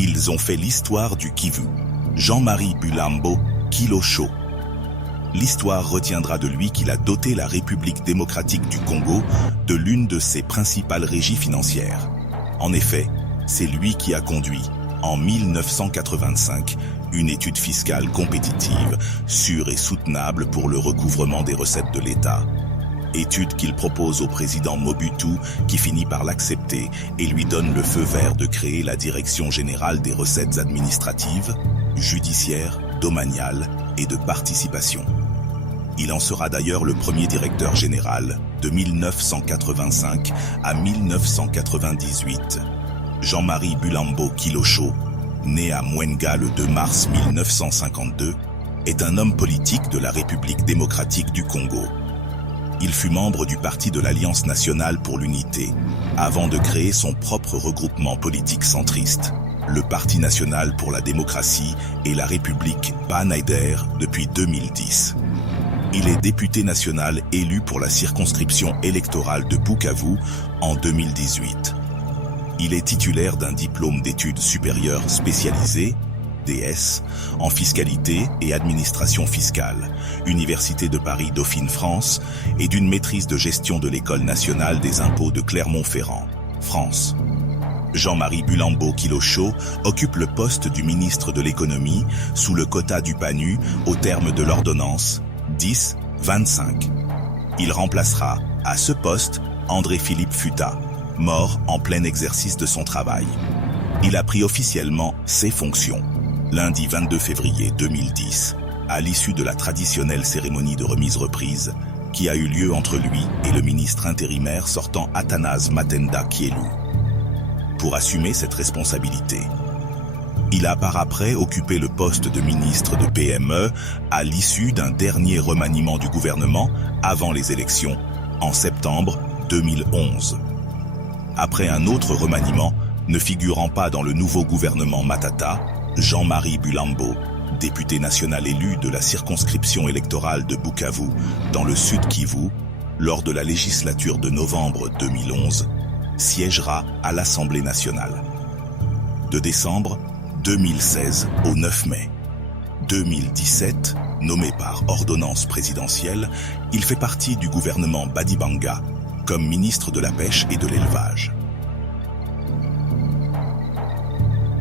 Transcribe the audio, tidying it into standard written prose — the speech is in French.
Ils ont fait l'histoire du Kivu. Jean-Marie Bulambo, Kilosho. L'histoire retiendra de lui qu'il a doté la République démocratique du Congo de l'une de ses principales régies financières. En effet, c'est lui qui a conduit, en 1985, une étude fiscale compétitive, sûre et soutenable pour le recouvrement des recettes de l'État. Étude qu'il propose au président Mobutu, qui finit par l'accepter et lui donne le feu vert de créer la Direction générale des recettes administratives, judiciaires, domaniales et de participation. Il en sera d'ailleurs le premier directeur général de 1985 à 1998. Jean-Marie Bulambo Kilosho, né à Mwenga le 2 mars 1952, est un homme politique de la République démocratique du Congo. Il fut membre du parti de l'Alliance nationale pour l'unité, avant de créer son propre regroupement politique centriste, le Parti national pour la démocratie et la République Banaider depuis 2010. Il est député national élu pour la circonscription électorale de Bukavu en 2018. Il est titulaire d'un diplôme d'études supérieures spécialisées, DS, en fiscalité et administration fiscale, Université de Paris Dauphine France, et d'une maîtrise de gestion de l'École nationale des impôts de Clermont-Ferrand, France. Jean-Marie Bulambo Kilosho occupe le poste du ministre de l'économie sous le quota du PANU au terme de l'ordonnance 10-25. Il remplacera à ce poste André-Philippe Futa, mort en plein exercice de son travail. Il a pris officiellement ses fonctions lundi 22 février 2010, à l'issue de la traditionnelle cérémonie de remise-reprise qui a eu lieu entre lui et le ministre intérimaire sortant Athanase Matenda Kielu. Pour assumer cette responsabilité, il a par après occupé le poste de ministre de PME à l'issue d'un dernier remaniement du gouvernement avant les élections, en septembre 2011. Après un autre remaniement, ne figurant pas dans le nouveau gouvernement Matata, Jean-Marie Bulambo, député national élu de la circonscription électorale de Bukavu, dans le Sud Kivu, lors de la législature de novembre 2011, siégera à l'Assemblée nationale. De décembre 2016 au 9 mai 2017, nommé par ordonnance présidentielle, il fait partie du gouvernement Badibanga comme ministre de la Pêche et de l'Élevage.